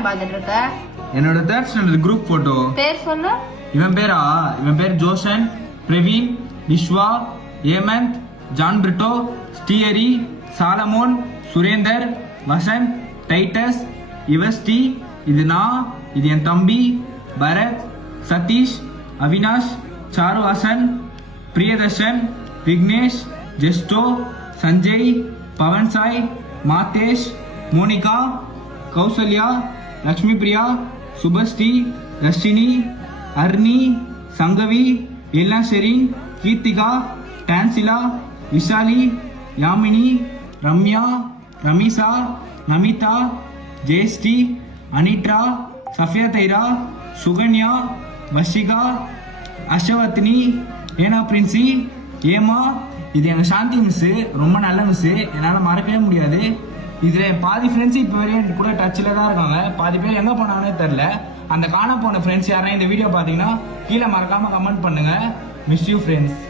படம் பார்த்துட்டு இருக்க? என்னோட தேர்ட் ஸ்டாண்டர்ட் குரூப் போட்டோ. பேர் சொல்லு. இவன் பேர் ஜோஷன், பிரவீன், விஸ்வா, ஏமந்த், ஜான் பிரிட்டோ, ஸ்ரீஹரி, சாலமோன், சுரேந்தர், வசந்த், டைட்டஸ், யுவஸ்டி, இது நான், இது என் தம்பி பரத், சதீஷ், அவினாஷ், சாருவாசன், பிரியதர்ஷன், விக்னேஷ், ஜெஸ்டோ, சஞ்சய், பவன் சாய், மாதேஷ், மோனிகா, கௌசல்யா, லக்ஷ்மி பிரியா, சுபஸ்ரீ, ரஷினி, அர்னி, சங்கவி, எல்னாஷெரின், கீர்த்திகா, டான்சிலா, விஷாலி, யாமினி, ரம்யா, ரமீசா, நமிதா, ஜெயஸ்ரீ, அனிட்ரா, சஃபியா தைரா, சுகன்யா, வஷிகா, அஷவத்னி, ஏனா பிரின்சி, ஏமா. இது எங்க சாந்தி மிஸ், ரொம்ப நல்ல மிஸ், என்னால மறக்கவே முடியாது. இதுல பாதி ஃப்ரெண்ட்ஸ் இப்போ வரையும் கூட டச்சில் தான் இருக்காங்க, பாதி பேர் எங்க போனாங்கன்னே தெரில. அந்த காண போன ஃப்ரெண்ட்ஸ் யாரா இந்த வீடியோ பார்த்தீங்கன்னா கீழே மறக்காம கமெண்ட் பண்ணுங்க. Miss you friends.